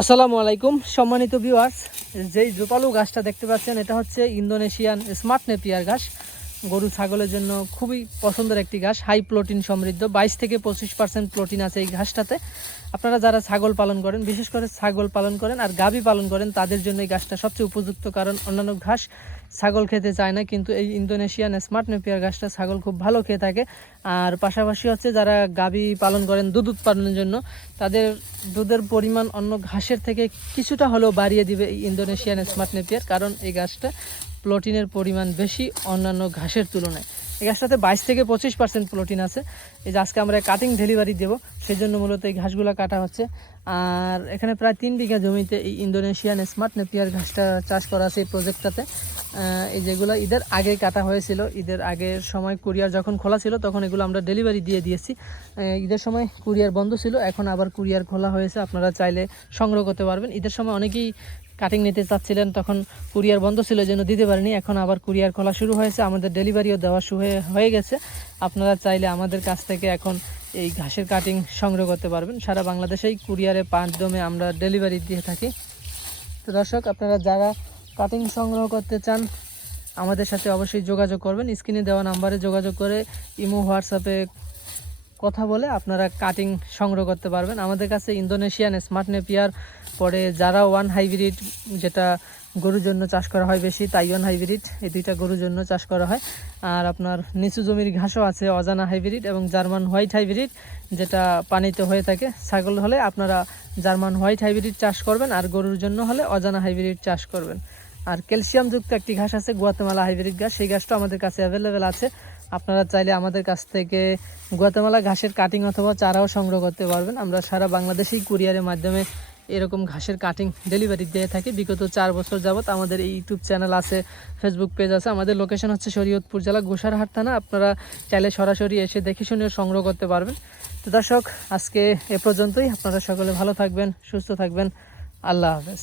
আসসালামু আলাইকুম সম্মানিত ভিউয়ার্স, যেই জোপালু গাছটা দেখতে পাচ্ছেন এটা হচ্ছে ইন্দোনেশিয়ান স্মার্ট নেপিয়ার ঘাস। গরু ছাগলের জন্য খুবই পছন্দের একটি ঘাস, হাই প্রোটিন সমৃদ্ধ। 22 থেকে 25% প্রোটিন আছে এই ঘাসটাতে। আপনারা যারা ছাগল পালন করেন, বিশেষ করে ছাগল পালন করেন আর গাভী পালন করেন, তাদের জন্য এই ঘাসটা সবচেয়ে উপযুক্ত। কারণ অন্যান্য ঘাস ছাগল খেতে চায় না, কিন্তু এই ইন্দোনেশিয়ান স্মার্ট নেপিয়ার ঘাসটা ছাগল খুব ভালো খেয়ে থাকে। আর পাশাপাশি হচ্ছে যারা গাভী পালন করেন দুধ উৎপাদনের জন্য, তাদের দুধের পরিমাণ অন্য ঘাসের থেকে কিছুটা হলেও বাড়িয়ে দিবে এই ইন্দোনেশিয়ান স্মার্ট নেপিয়ার। কারণ এই ঘাসটা প্রোটিনের পরিমাণ বেশি অন্যান্য ঘাসের তুলনায়। এই ঘাসটাতে 22 থেকে 25% প্রোটিন আছে। এই যে আজকে আমরা কাটিং ডেলিভারি দেবো, সেই জন্য মূলত এই ঘাসগুলো কাটা হচ্ছে। আর এখানে প্রায় 3 বিঘা জমিতে এই ইন্দোনেশিয়ান স্মার্ট নেপিয়ার ঘাসটা চাষ করা আছে এই প্রজেক্টটাতে। এই যেগুলো ঈদের আগে কাটা হয়েছিল, ঈদের আগের সময় কুরিয়ার যখন খোলা ছিল তখন এগুলো আমরা ডেলিভারি দিয়ে দিয়েছি। ঈদের সময় কুরিয়ার বন্ধ ছিল, এখন আবার কুরিয়ার খোলা হয়েছে, আপনারা চাইলে সংগ্রহ করতে পারবেন। ঈদের সময় অনেকেই কাটিং নিতে চাচ্ছিলেন, তখন কুরিয়ার বন্ধ ছিল এই জন্য দিতে পারিনি। এখন আবার কুরিয়ার খোলা শুরু হয়েছে, আমাদের ডেলিভারিও দেওয়া হয়ে গেছে। আপনারা চাইলে আমাদের কাছ থেকে এখন এই ঘাসের কাটিং সংগ্রহ করতে পারবেন। সারা বাংলাদেশেই কুরিয়ারের মাধ্যমে আমরা ডেলিভারি দিয়ে থাকি। তো দর্শক, আপনারা যারা কাটিং সংগ্রহ করতে চান আমাদের সাথে অবশ্যই যোগাযোগ করবেন। স্ক্রিনে দেওয়া নাম্বারে যোগাযোগ করে ইমো হোয়াটসঅ্যাপে কথা বলে আপনারা কাটিং সংগ্রহ করতে পারবেন। আমাদের কাছে ইন্দোনেশিয়ান স্মার্ট নেপিয়ার, পরে যারা ওয়ান হাইব্রিড, যেটা গরুর জন্য চাষ করা হয় বেশি, তাইওয়ান হাইব্রিড, এই দুইটা গরুর জন্য চাষ করা হয়। আর আপনার নিচু জমির ঘাসও আছে, অজানা হাইব্রিড এবং জার্মান হোয়াইট হাইব্রিড, যেটা পানিতে হয়ে থাকে। ছাগল হলে আপনারা জার্মান হোয়াইট হাইব্রিড চাষ করবেন, আর গরুর জন্য হলে অজানা হাইব্রিড চাষ করবেন। আর ক্যালসিয়ামযুক্ত একটি ঘাস আছে গুয়াতেমালা হাইব্রিড ঘাস, সেই ঘাসটা আমাদের কাছে অ্যাভেলেবেল আছে। আপনারা চাইলে আমাদের কাছ থেকে গুয়াতেমালা ঘাসের কাটিং অথবা চারাও সংগ্রহ করতে পারবেন। আমরা সারা বাংলাদেশেই কুরিয়ারের মাধ্যমে এরকম ঘাসের কাটিং ডেলিভারি দিয়ে থাকি। বিগত 4 বছর যাবত আমাদের এই ইউটিউব চ্যানেল আছে, ফেসবুক পেজ আছে। আমাদের লোকেশন হচ্ছে শরীয়তপুর জেলা গোসারহাট থানা। আপনারা চাইলে সরাসরি এসে দেখে শুনে সংগ্রহ করতে পারবেন। তো দর্শক, আজকে এ পর্যন্তই। আপনারা সকলে ভালো থাকবেন, সুস্থ থাকবেন। আল্লাহ হাফেজ।